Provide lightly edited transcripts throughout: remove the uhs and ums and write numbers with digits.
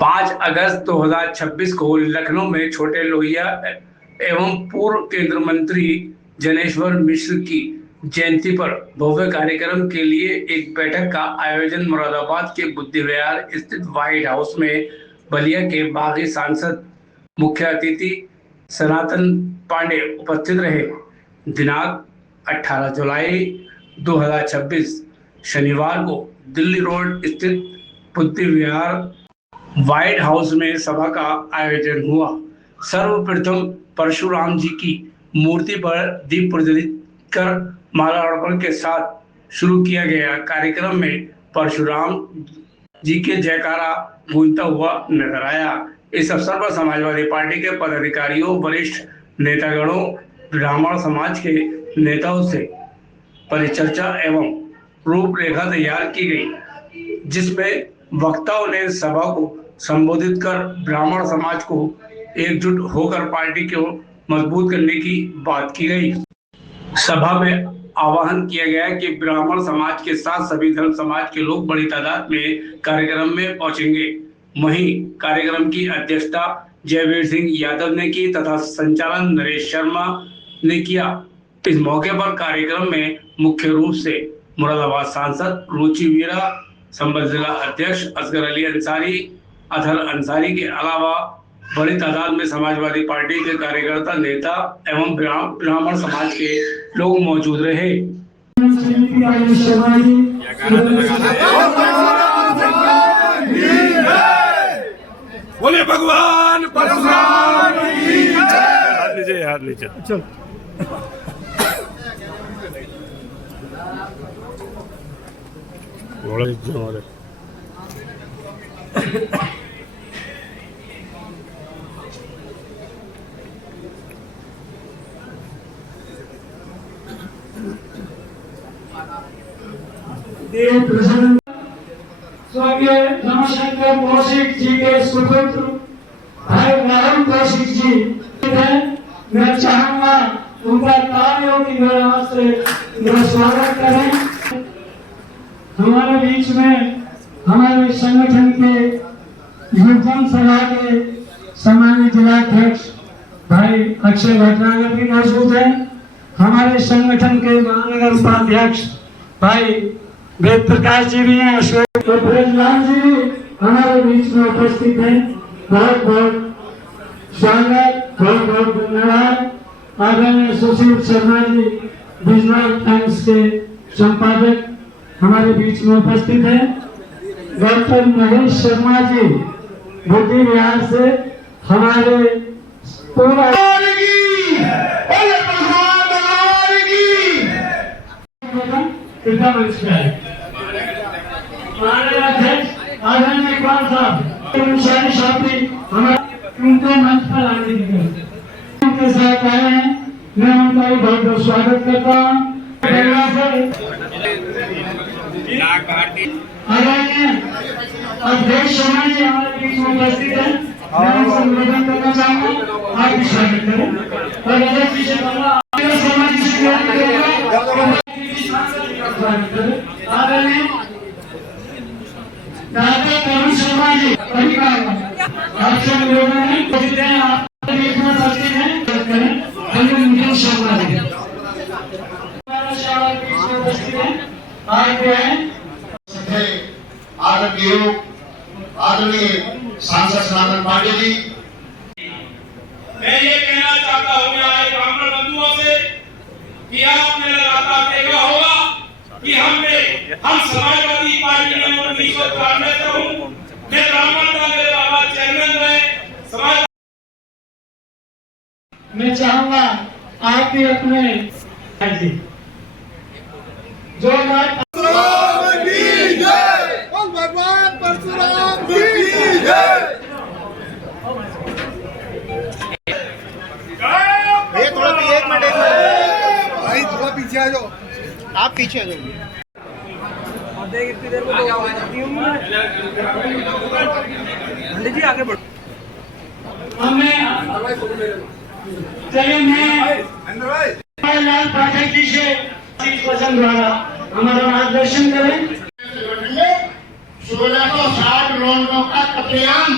5 अगस्त 2026 को लखनऊ में छोटे लोहिया एवं पूर्व केंद्रीय मंत्री जनेश्वर मिश्र की जयंती पर भव्य कार्यक्रम के लिए एक बैठक का आयोजन मुरादाबाद के बुद्धि विहार स्थित व्हाइट हाउस में बलिया के बागी सांसद मुख्य अतिथि सनातन पांडे उपस्थित रहे। दिनांक 18 जुलाई 2026 शनिवार को दिल्ली रोड स्थित बुद्धि विहार व्हाइट हाउस में सभा का आयोजन हुआ। सर्वप्रथम परशुराम जी की मूर्ति पर दीप प्रज्वलित कर माला अर्पण के साथ शुरू किया गया। कार्यक्रम में परशुराम जी के जयकारा गूंजता हुआ नजर आया। इस अवसर पर समाजवादी पार्टी के पदाधिकारियों, वरिष्ठ नेतागणों, ब्राह्मण समाज के नेताओं से परिचर्चा एवं रूपरेखा तैयार की गई, जिसमें वक्ताओं ने सभा को संबोधित कर ब्राह्मण समाज को एकजुट होकर पार्टी को मजबूत करने की बात की गई। सभा में आह्वान किया गया कि ब्राह्मण समाज के साथ सभी धर्म समाज के लोग बड़ी तादाद में कार्यक्रम में पहुंचेंगे। वहीं कार्यक्रम की अध्यक्षता जयवीर सिंह यादव ने की तथा संचालन नरेश शर्मा ने किया। इस मौके पर कार्यक्रम में मुख्य रूप से मुरादाबाद सांसद रुचि वीरा, संबल जिला अध्यक्ष असगर अली अंसारी, अथर अंसारी के अलावा बड़ी तादाद में समाजवादी पार्टी के कार्यकर्ता, नेता एवं ब्राह्मण समाज के लोग मौजूद रहे। बोले भगवान परशुराम की जय। हाथ नीचे चल। देव प्रसन्न स्वर्गीय रमाशंकर कौशिक जी के सुपुत्र भाई राहुल कौशिक जी हैं। मैं चाहूंगा उनका तालियों की गणना से मेरा स्वागत करें। हमारे बीच में हमारे संगठन के युवजन सभा के सामान्य जिलाध्यक्ष भाई अक्षय भटनागर भी मौजूद हैं। हमारे संगठन के महानगर उपाध्यक्ष भाई वेद प्रकाश जी भी हैं। अशोक ब्रजलाल जी भी हमारे बीच में उपस्थित हैं। बहुत बहुत स्वागत, बहुत बहुत धन्यवाद। आदरणीय सुशील शर्मा जी बिजनौर टाइम्स के संपादक हमारे बीच में उपस्थित हैं। डॉक्टर महेश शर्मा जी बुद्धि विहार से हमारे पूरा आदरणीय इकबाल साहब उनके मंच पर आने उनके साथ आए हैं। मैं उनका बहुत बहुत स्वागत करता हूँ। आदरणीय अध्यक्ष शर्मा जी हमारे बीच में उपस्थित हैं। मैं संबोधन करना चाहूँगा, आप भी स्वागत करें। और अध्यक्ष जी से शर्मा जी से आदरणीय दादा करुण शर्मा जी आपसे निवेदन है, आप बीच में उपस्थित हैं, करें। मुकेश शर्मा जी उपस्थित हैं, आप हैं। आदरणीय सांसद सनातन पांडे जी, मैं ये कहना चाहता हूँ यहाँ ब्राह्मण बंधुओं से कि आपने लगातार देखा होगा कि हम समाजवादी पार्टी में 1993 से हूँ। मैं ब्राह्मण था, मेरे बाबा चेयरमैन रहे समाज। मैं चाहूंगा आप भी अपने जो परशुराम की जय, भगवान परशुराम की जय। थोड़ा एक मिनट भाई, थोड़ा पीछे आ जाओ। आप पीछे आ जाओ। इतनी देर में पंडित जी आगे बढ़ो। चलिए मैं लाल पाठक जी से पसंद वाला हमारा मार्गदर्शन करें। 1660 रोंडों का कत्लेआम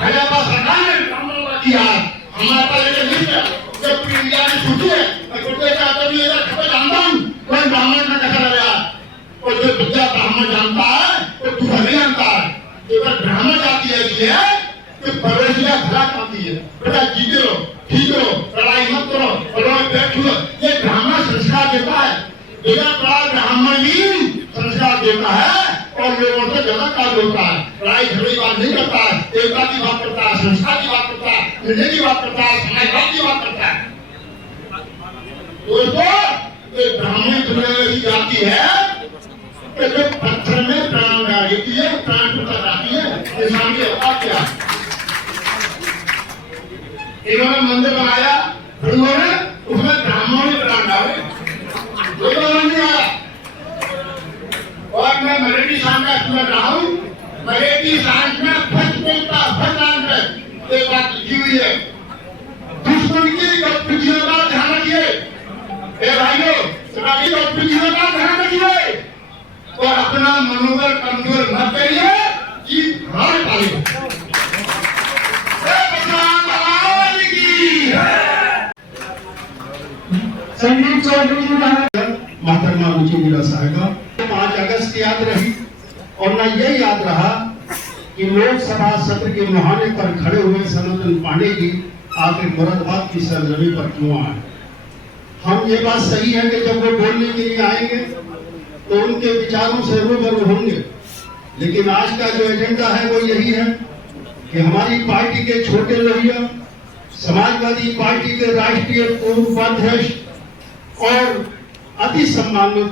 भाजपा सरकार ने काम किया हमारे पास ये नहीं है जब इंडिया ने छुट्टी है मैं कुत्ते का तो ये खबर जानता हूं कोई ब्राह्मण का कैसा लगा और जो विद्या ब्राह्मण जानता है तो तू नहीं जानता है केवल ब्राह्मण जाति ऐसी है कि परवरिशिया भला करती है बेटा जीते रहो ठीक रहो लड़ाई मत करो और बैठो ये ब्राह्मण संस्कार देता है बेटा बड़ा ब्राह्मण भी संस्कार देता है और लोगों से ज्यादा काम होता है लड़ाई झगड़े की बात नहीं करता है एकता की बात करता है संस्कार की बात करता है मिलने की बात करता है समाजवाद की बात करता है दोस्तों ये ब्राह्मण दुनिया की जाति है कि जो पत्थर में प्राण डाल देती है प्राण टूटा जाती है इंसान की औकात क्या इन्होंने मंदिर बनाया हिंदुओं ने उसमें ब्राह्मणों ने प्राण डाले वो तो नहीं आया और मैं मराठी सांग का स्टूडेंट रहा हूँ मराठी सांग में फर्स्ट बोलता फर्स्ट आंसर एक बात लिखी हुई है दुश्मन की गतिविधियों का ध्यान रखिए ए भाइयों तुम्हारी गतिविधियों का ध्यान रखिए और अपना मनोबल कमजोर मत करिए जीत हार पाइए संदीप चौधरी जी मोहतरमा मुझे मेरा साहिबा 5 अगस्त याद रही और न ये याद रहा कि लोकसभा सत्र के मुहाने पर खड़े हुए सनातन पांडे जी आखिर मुरादाबाद की सरजमी पर क्यों आए। हम ये बात सही है कि जब वो बोलने के लिए आएंगे तो उनके विचारों से रूबरू होंगे, लेकिन आज का जो एजेंडा है वो यही है कि हमारी पार्टी के छोटे लोहिया समाजवादी पार्टी के राष्ट्रीय पूर्व उपाध्यक्ष और अति सम्मानित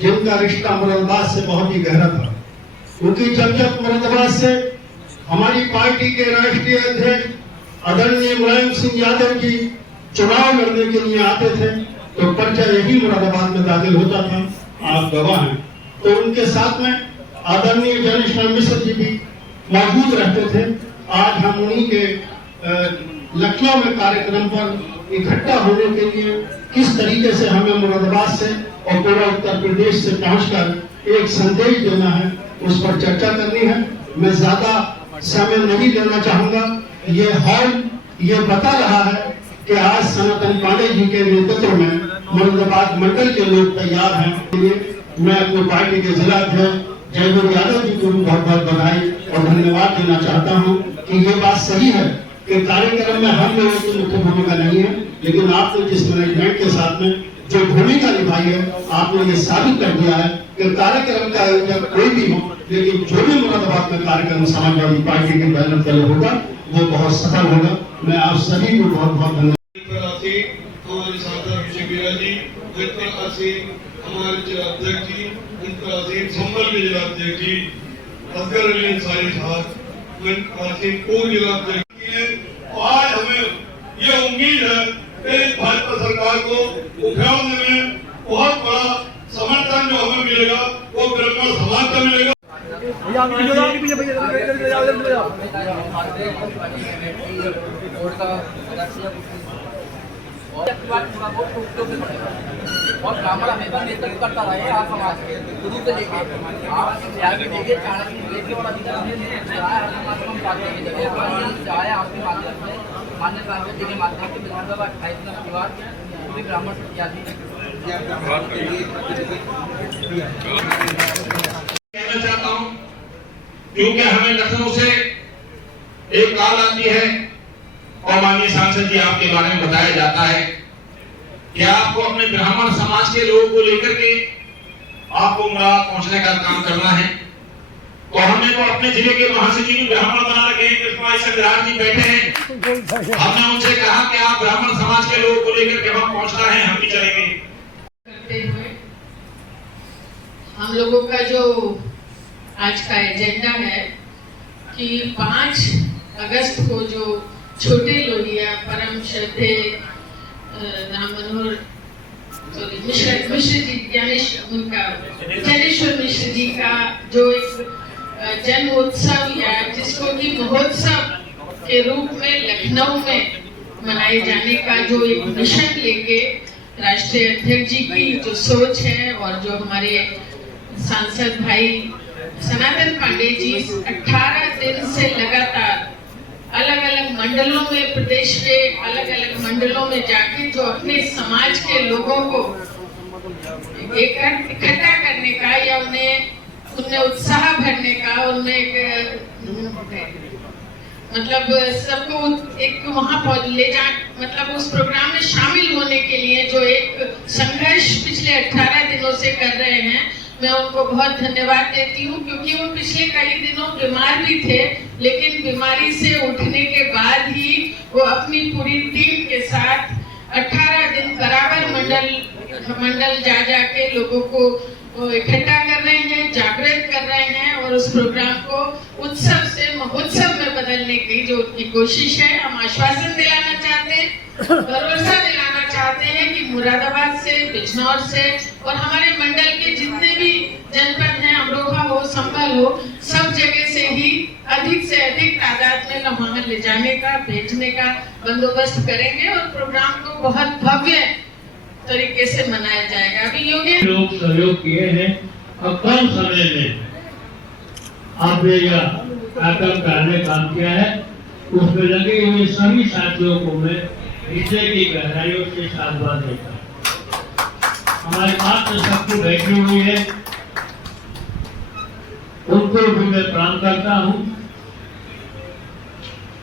जिनका रिश्ता मुरादाबाद से बहुत ही गहरा था, क्योंकि जब मुरादाबाद से हमारी पार्टी के राष्ट्रीय अध्यक्ष आदरणीय मुलायम सिंह यादव जी चुनाव लड़ने के लिए आते थे तो पर्चा यही मुरादाबाद में दाखिल होता था, आप गवाह हैं। तो उनके साथ में आदरणीय ज्ञानेश्वर मिश्र जी भी मौजूद रहते थे। आज हम उन्हीं के लखनऊ में कार्यक्रम पर इकट्ठा होने के लिए किस तरीके से हमें मुरादाबाद से और पूरा उत्तर प्रदेश से पहुंचकर एक संदेश देना है उस पर चर्चा करनी है। मैं ज्यादा समय नहीं लेना चाहूंगा। ये हॉल ये बता रहा है कि आज सनातन पांडे जी के नेतृत्व में मुरादाबाद मंडल के लोग तैयार हैं। मैं अपनी पार्टी के जिला अध्यक्ष जयवीर यादव जी को बहुत बहुत बधाई और धन्यवाद देना चाहता हूं कि ये बात सही है कि कार्यक्रम में हम लोगों की मुख्य भूमिका नहीं है, लेकिन आपने जिस मैनेजमेंट के साथ में जो भूमिका निभाई है आपने ये साबित कर दिया है कि कार्यक्रम का आयोजन कोई भी हो, लेकिन जो भी मुरादाबाद में कार्यक्रम समाजवादी पार्टी के बैनर तले होगा वो बहुत सफल होगा। मैं आप सभी को बहुत बहुत धन्यवाद। हमारे सांसद जी, हमारे जिला अध्यक्ष जी, संबल के जिला अध्यक्ष जी, असगर अली अंसारी साहब, पूर्व जिला अध्यक्ष। आज हमें ये उम्मीद है कि भाजपा सरकार को उठाने में बहुत बड़ा समर्थन जो हमें मिलेगा वो ब्रह्म समाज का मिलेगा। और ब्राह्मण हमेशा नेतृत्व करता रहे आप समाज के शुरू से लेके आप देखिए चाणक्य और अधिकार चाहे आपके माध्यम से मान्य साहब जी के माध्यम से विधानसभा 28 दिनों के बाद पूरी ब्राह्मण कहना चाहता हूं क्योंकि हमें लखनऊ से एक कॉल आती है और माननीय सांसद जी आपके बारे में बताया जाता है कि आपको अपने ब्राह्मण समाज के लोगों को लेकर के आपको मुराद पहुंचने का काम करना है। तो हमने तो अपने जिले के महासचिव जी ब्राह्मण बना रखे हैं, कृष्णा संग्राम जी बैठे हैं। हमने उनसे कहा कि आप ब्राह्मण समाज के लोगों को लेकर के वहां पहुंचना है, हम भी चलेंगे। करते हुए हम लोगों का जो आज का एजेंडा है कि 5 अगस्त को जो छोटे लोहिया परम श्रद्धेय राम मनोहर मिश्र जी ज्ञानेश्वर मिश्र जी का जो एक जन्मोत्सव या जिसको कि महोत्सव के रूप में लखनऊ में मनाए जाने का जो एक मिशन लेके राष्ट्रीय अध्यक्ष जी की जो सोच है और जो हमारे सांसद भाई सनातन पांडे जी 18 दिन से लगातार अलग अलग मंडलों में, प्रदेश के अलग अलग मंडलों में जाके जो अपने समाज के लोगों को इकट्ठा करने का या उनमें उत्साह भरने का, मतलब सबको एक वहाँ ले जा, मतलब उस प्रोग्राम में शामिल होने के लिए जो एक संघर्ष पिछले 18 दिनों से कर रहे हैं, मैं उनको बहुत धन्यवाद देती हूँ, क्योंकि वो पिछले कई दिनों बीमार भी थे, लेकिन बीमारी से उठने के बाद ही वो अपनी पूरी टीम के साथ 18 दिन करावर मंडल जा के लोगों को इकट्ठा कर रहे हैं, जागृत कर रहे हैं और उस प्रोग्राम को उत्सव से महोत्सव में बदलने की जो उनकी कोशिश है। हम आश्वासन दिलाना चाहते हैं, भरोसा दिलाना चाहते हैं कि मुरादाबाद से, बिजनौर से और हमारे मंडल के जितने भी जनपद हैं, अमरोहा हो, संभल हो, सब जगह से ही अधिक से अधिक तादाद में वहाँ ले जाने का, भेजने का बंदोबस्त करेंगे और प्रोग्राम को बहुत भव्य तरीके से मनाया जाएगा। अभी योगी लोग सहयोग किए हैं और कम समय में आपने यह कार्यक्रम कराने काम किया है, उसमें लगे हुए सभी साथियों को मैं हृदय की गहराइयों से साधुवाद देता हूँ। हमारे पास तो सबकी बैठी हुई है, उनको भी मैं प्रणाम करता हूँ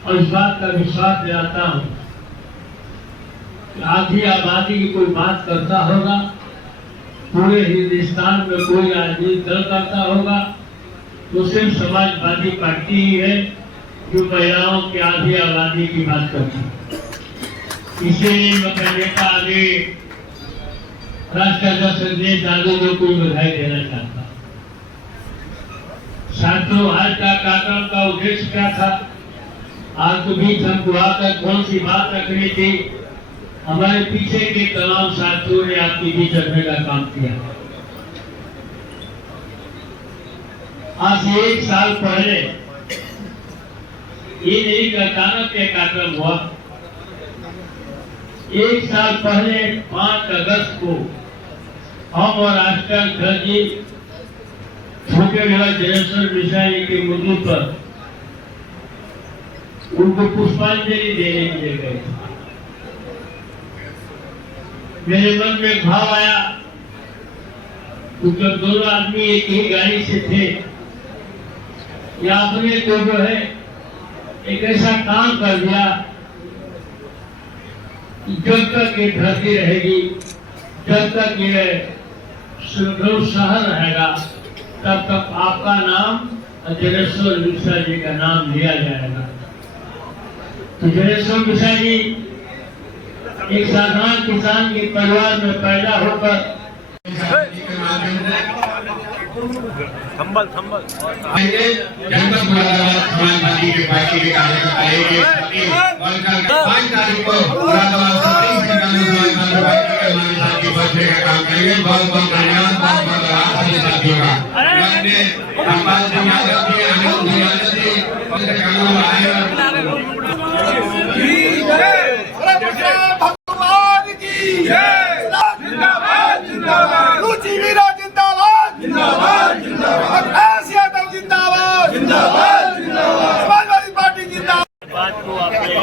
और इस बात का विश्वास दिलाता हूँ, आधी आबादी की कोई बात करता होगा, पूरे हिंदुस्तान में कोई राजनीतिक दल करता होगा तो सिर्फ समाजवादी पार्टी ही है जो महिलाओं की आधी आबादी की बात करती है। इसलिए मैं नेता आगे राष्ट्रध्यक्ष संदेश दादू को कोई बधाई देना चाहता। साथियों, आज का कार्यक्रम का उद्देश्य क्या था? आज के बीच हमको आकर कौन सी बात रखनी थी? हमारे पीछे के तमाम साथियों ने आपके बीच रखने का काम किया। आज से 1 साल पहले ये नहीं कि अचानक एक कार्यक्रम हुआ। 1 साल पहले 5 अगस्त को हम और राष्ट्राध्यक्ष जी छोटे जनेश्वर मिश्रा जी के मुद्दे पर उनको पुष्पांजलि देने के लिए गए। मेरे मन में भाव आया तो जब दोनों आदमी एक ही गाड़ी से थे, या आपने तो जो है एक ऐसा काम कर दिया कि जब तक ये धरती रहेगी, जब तक ये शहर रहेगा, तब तक आपका नाम जनेश्वर मिश्रा जी का नाम लिया जाएगा। तो जनेश्वर मिश्रा जी एक साधारण किसान के परिवार में पैदा होकर संभल जनपद मुरादाबाद समाजवादी के पार्टी के कार्यकर्ता और कल 5 तारीख को मुरादाबाद समाजवादी पार्टी के हमारे साथ की बर्थडे का काम करेंगे। बहुत बहुत धन्यवाद, बहुत बहुत आभार सभी साथियों का। हमने रामपाल सिंह यादव जी, आनंद यादव जी भगवान की जिंदाबाद जिंदाबाद, रुचि वीरा जिंदाबाद जिंदाबाद जिंदाबाद, अखिलेश यादव जिंदाबाद जिंदाबाद जिंदाबाद, समाजवादी पार्टी जिंदाबाद। बात को आपने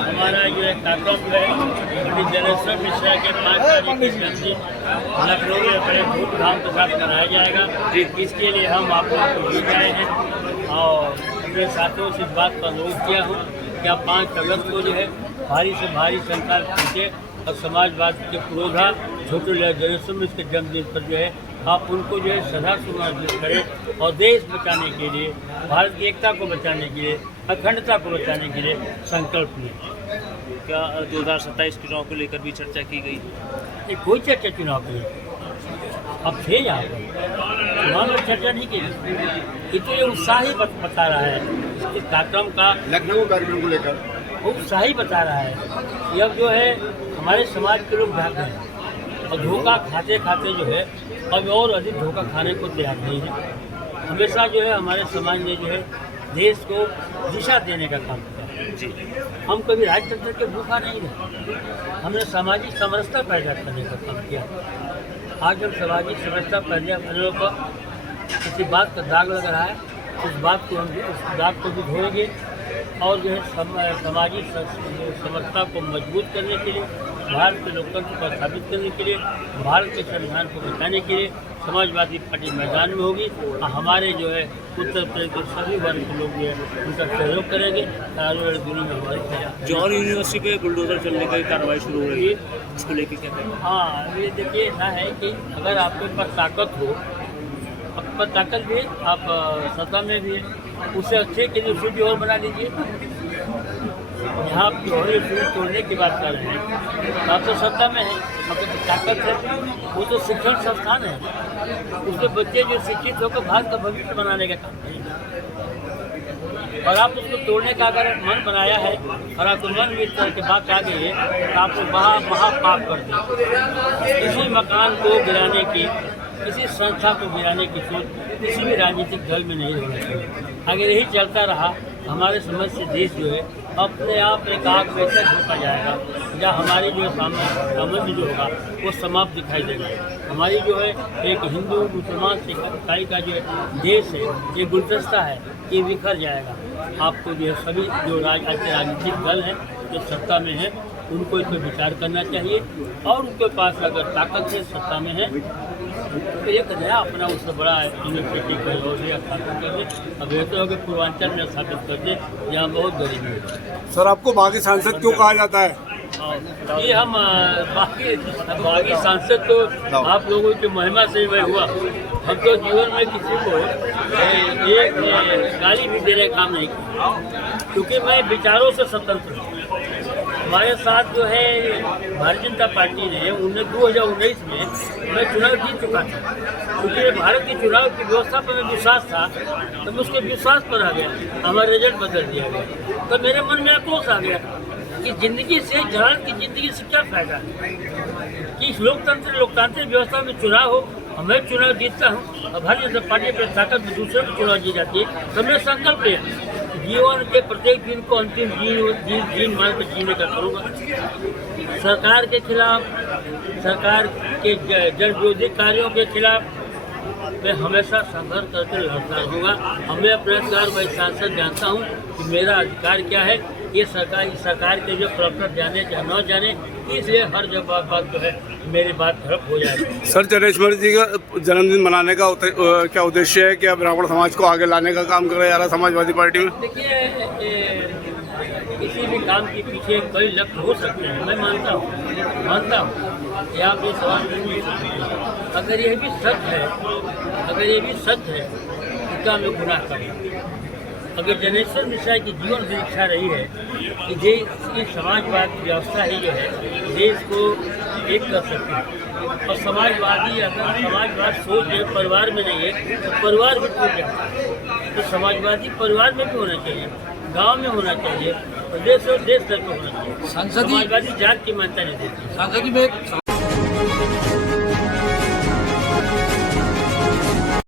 हमारा जो है कार्यक्रम है पंडित जनेश्वर मिश्रा के 5 तारीख की जयंती लखनऊ में बड़े धूमधाम के साथ मनाया जाएगा। इसके लिए हम आप लोग को ले आए हैं और अपने साथियों से इस बात पर अनुरोध किया हूँ कि आप 5 अगस्त को जो है भारी से भारी संख्या पहुँचे और समाजवाद के पुरोधा छोटे जनेश्वर मिश्र के जन्मदिन पर जो है आप उनको जो है सदा सुमर्पित करें और देश बचाने के लिए, भारत की एकता को बचाने के लिए, अखंडता को बचाने के लिए संकल्प लें। क्या 2027 चुनाव को लेकर भी चर्चा की गई? ये कोई चर्चा चुनाव की अब थे यहाँ पर चुनाव में चर्चा नहीं की गई। तो ये उत्साह ही बता रहा है इस कार्यक्रम का, लखनऊ कार्यक्रम को लेकर उत्साह ही बता रहा है कि अब जो है हमारे समाज के लोग भाग गए और धोखा खाते खाते जो है अब और अधिक धोखा खाने को तैयार नहीं है। हमेशा जो है हमारे समाज ने जो है देश को दिशा देने का काम किया जी। हम कभी राजतंत्र के भूखा नहीं रहे, हमने सामाजिक समरसता पैदा करने का काम किया। आज हम सामाजिक समरसता पैदा करने पर किसी बात का दाग लग रहा है, उस बात को भी धोएंगे और जो है समाजी समरसता को मजबूत करने के लिए, भारत के लोकतंत्र को स्थापित करने के लिए, भारत के संविधान को बचाने के लिए समाजवादी पार्टी मैदान में होगी। और हमारे जो है उत्तर प्रदेश के सभी वर्ग के लोग जो है उनका सहयोग करेंगे। आने वाली दिनों में हमारे जौहर यूनिवर्सिटी पे बुलडोजर चलने की कार्रवाई शुरू हो रही है, इसको लेकर क्या करें? हाँ, ये देखिए ऐसा है कि अगर आपके पास ताकत हो, आपके पास ताकत भी है, आप सत्ता में भी है, उससे अच्छे के यूनिवर्सिटी और बना लीजिए। यहाँ आप जौहर यूनिवर्सिटी तोड़ने की बात कर रहे हैं, आप तो सत्ता में है, आपके ताकत है, वो तो शिक्षण संस्थान है, उसमें बच्चे जो शिक्षित होकर भारत का भविष्य बनाने का काम है। और आप उसको तोड़ने का अगर मन बनाया है और आपको मन में इस तरह की बात आ गई है तो आपको महापाप कर दें। किसी मकान को गिराने की, किसी संस्था को गिराने की सोच किसी भी राजनीतिक दल में नहीं होना चाहिए। अगर यही चलता रहा हमारे समझ से देश जो है अपने आप एक आग में तक होता जाएगा, या हमारी जो सामंजस्य जो होगा वो समाप्त दिखाई देगा। हमारी जो है एक हिंदू मुसलमान सिख ईसाई का जो देश है, ये गुलदस्ता है, ये बिखर जाएगा। आपको जो है सभी जो राजनीतिक दल हैं जो सत्ता में हैं उनको इस पर विचार करना चाहिए, और उनके पास अगर ताकत है, सत्ता में है, तो एक नया अपना उससे बड़ा यूनिवर्सिटी को स्थापित कर दे। अब ये तो कि पूर्वांचल में स्थापित कर दे, यहाँ बहुत गरीबी है। सर, आपको बागी सांसद क्यों कहा जाता है? ये हम बागी सांसद तो आप लोगों की महिमा से मैं हुआ। हम तो जीवन में किसी को एक गाली भी देने का काम नहीं किया, क्योंकि मैं विचारों से स्वतंत्र हूँ। हमारे साथ जो है भारतीय जनता पार्टी ने 2019 में मैं चुनाव जीत चुका था, क्योंकि भारत की चुनाव की व्यवस्था पर मैं विश्वास था, तो मैं उसके विश्वास पर आ गया, हमारा रिजल्ट बदल दिया गया। तो मेरे मन में आक्रोश आ गया कि जिंदगी से भारत की जिंदगी से क्या फायदा है कि लोकतांत्रिक व्यवस्था में चुनाव हो, मैं चुनाव जीतता हूँ और भारतीय जनता पार्टी पर ताकत में दूसरे को चुनाव जीत जाती है। तो मैं संकल्प लिया जीवन के प्रत्येक दिन को अंतिम दिन मान कर जीने का करूँगा। सरकार के खिलाफ, सरकार के जन विरोधी कार्यों के खिलाफ मैं हमेशा संघर्ष करके लड़ता रहूँगा। हमें अपने अधिकार, मैं सांसद जानता हूँ कि मेरा अधिकार क्या है। ये सरकार के जो प्रॉपर जाने या न जाने, इसलिए हर जगह बात जो है मेरी बात तरफ हो जाएगी। सर, जनेश्वर जी का जन्मदिन मनाने का क्या उद्देश्य है? क्या ब्राह्मण समाज को आगे लाने का काम कर रहा है समाजवादी पार्टी में? देखिए, किसी भी काम के पीछे कई लक्ष्य हो सकते हैं, मैं मानता हूँ कि आप ये सवाल नहीं सकते। अगर ये भी सच है तो क्या मैं गुनाह करूँ? अगर जनेश्वर मिश्रा की जीवन की इच्छा रही है कि देश समाजवाद व्यवस्था ही जो है देश को एक कर सकती है, और समाजवादी अगर समाजवाद सोच है परिवार में नहीं है तो परिवार भी टूट जाता है। तो समाजवादी परिवार में भी होना चाहिए, गांव में होना चाहिए, प्रदेश और देश स्तर पर होना चाहिए। समाजवादी जात की मान्यता नहीं देती।